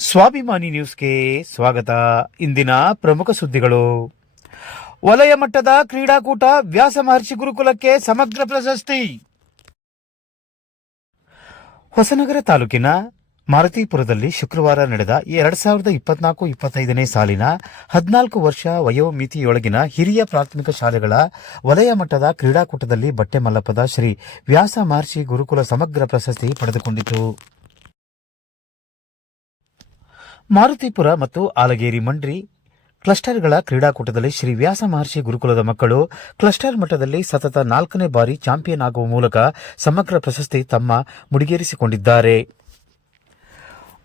ಸ್ವಾಭಿಮಾನಿ ನ್ಯೂಸ್ಗೆ ಸ್ವಾಗತ. ಇಂದಿನ ಪ್ರಮುಖ ಸುದ್ದಿಗಳು. ವಲಯ ಮಟ್ಟದ ಕ್ರೀಡಾಕೂಟ, ವ್ಯಾಸ ಮಹರ್ಷಿ ಗುರುಕುಲಕ್ಕೆ ಸಮಗ್ರ ಪ್ರಶಸ್ತಿ. ಹೊಸನಗರ ತಾಲೂಕಿನ ಮಾರುತಿಪುರದಲ್ಲಿ ಶುಕ್ರವಾರ ನಡೆದ 2024-25ನೇ ಸಾಲಿನ 14 ವರ್ಷ ವಯೋಮಿತಿಯೊಳಗಿನ ಹಿರಿಯ ಪ್ರಾಥಮಿಕ ಶಾಲೆಗಳ ವಲಯ ಮಟ್ಟದ ಕ್ರೀಡಾಕೂಟದಲ್ಲಿ ಬಟ್ಟೆ ಮಲ್ಲಪ್ಪದ ಶ್ರೀ ವ್ಯಾಸ ಮಹರ್ಷಿ ಗುರುಕುಲ ಸಮಗ್ರ ಪ್ರಶಸ್ತಿ ಪಡೆದುಕೊಂಡಿತು. ಮಾರುತಿಪುರ ಮತ್ತು ಆಲಗೇರಿ ಮಂಡ್ರಿ ಕ್ಲಸ್ಟರ್ಗಳ ಕ್ರೀಡಾಕೂಟದಲ್ಲಿ ಶ್ರೀ ವ್ಯಾಸ ಮಹರ್ಷಿ ಗುರುಕುಲದ ಮಕ್ಕಳು ಕ್ಲಸ್ಟರ್ ಮಟ್ಟದಲ್ಲಿ ಸತತ 4ನೇ ಬಾರಿ ಚಾಂಪಿಯನ್ ಆಗುವ ಮೂಲಕ ಸಮಗ್ರ ಪ್ರಶಸ್ತಿ ತಮ್ಮ ಮುಡಿಗೇರಿಸಿಕೊಂಡಿದ್ದಾರೆ.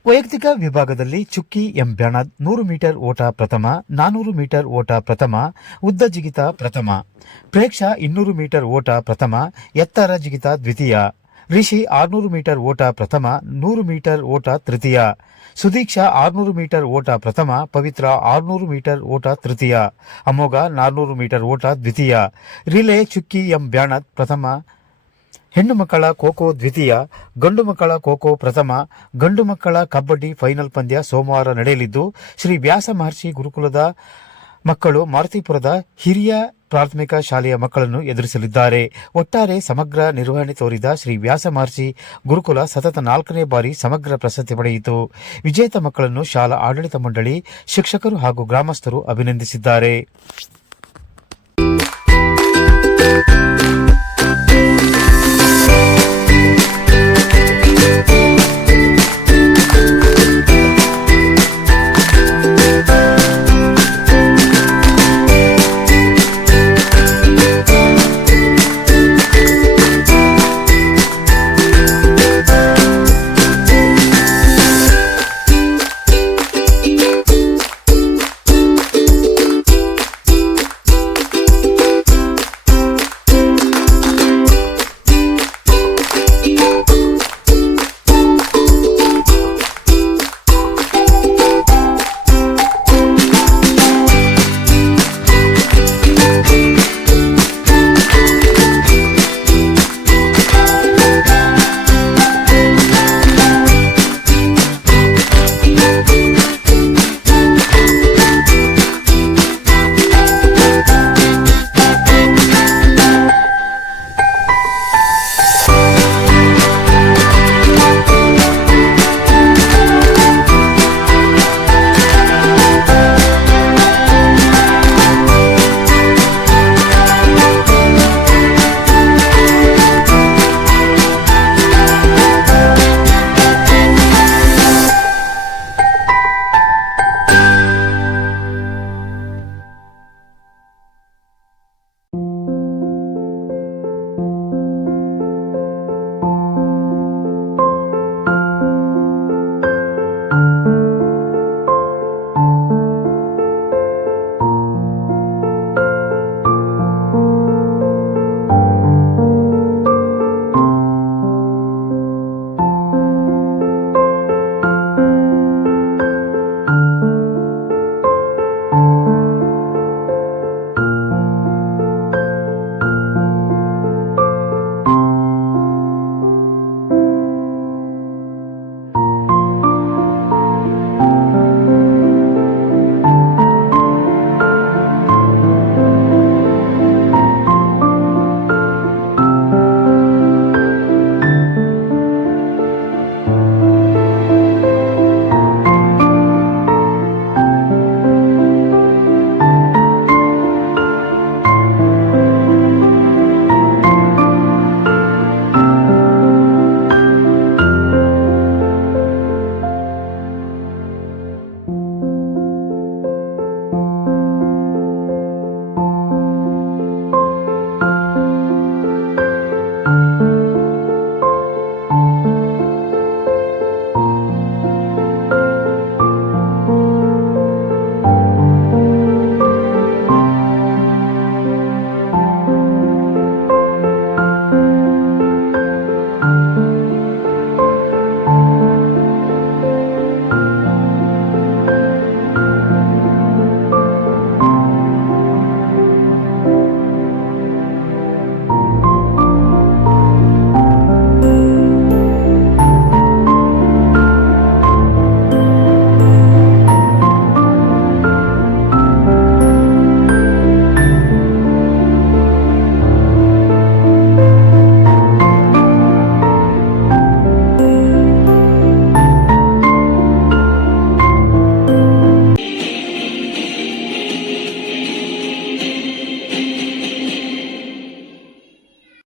ವೈಯಕ್ತಿಕ ವಿಭಾಗದಲ್ಲಿ ಚುಕ್ಕಿ ಎಂ ಬ್ಯಾಣದ್ 100 ಮೀಟರ್ ಓಟ ಪ್ರಥಮ, 400 ಮೀಟರ್ ಓಟ ಪ್ರಥಮ, ಉದ್ದ ಜಿಗಿತ ಪ್ರಥಮ, ಪ್ರೇಕ್ಷಾ 200 ಮೀಟರ್ ಓಟ ಪ್ರಥಮ, ಎತ್ತರ ಜಿಗಿತ ದ್ವಿತೀಯ, ರಿಷಿ 600 ಮೀಟರ್ ಓಟ ಪ್ರಥಮ, 100 ಮೀಟರ್ ಓಟ ತೃತೀಯ, ಸುದೀಕ್ಷಾ 600 ಮೀಟರ್ ಓಟ ಪ್ರಥಮ, ಪವಿತ್ರ 600 ಮೀಟರ್ ಓಟ ತೃತೀಯ, ಅಮೋಘ 400 ಮೀಟರ್ ಓಟ ದ್ವಿತೀಯ, ರಿಲೇ ಚುಕ್ಕಿ ಎಂ ಬ್ಯಾಣದ್ ಪ್ರಥಮ, ಹೆಣ್ಣು ಮಕ್ಕಳ ಖೋಖೋ ದ್ವಿತೀಯ, ಗಂಡು ಮಕ್ಕಳ ಖೋಖೋ ಪ್ರಥಮ. ಗಂಡು ಮಕ್ಕಳ ಕಬಡ್ಡಿ ಫೈನಲ್ ಪಂದ್ಯ ಸೋಮವಾರ ನಡೆಯಲಿದ್ದು, ಶ್ರೀ ವ್ಯಾಸ ಮಹರ್ಷಿ ಗುರುಕುಲದ ಮಕ್ಕಳು ಮಾರುತಿಪುರದ ಹಿರಿಯ ಪ್ರಾಥಮಿಕ ಶಾಲೆಯ ಮಕ್ಕಳನ್ನು ಎದುರಿಸಲಿದ್ದಾರೆ. ಒಟ್ಟಾರೆ ಸಮಗ್ರ ನಿರ್ವಹಣೆ ತೋರಿದ ಶ್ರೀ ವ್ಯಾಸ ಮಹರ್ಷಿ ಗುರುಕುಲ ಸತತ 4ನೇ ಬಾರಿ ಸಮಗ್ರ ಪ್ರಶಸ್ತಿ ಪಡೆಯಿತು. ವಿಜೇತ ಮಕ್ಕಳನ್ನು ಶಾಲಾ ಆಡಳಿತ ಮಂಡಳಿ, ಶಿಕ್ಷಕರು ಹಾಗೂ ಗ್ರಾಮಸ್ಥರು ಅಭಿನಂದಿಸಿದ್ದಾರೆ.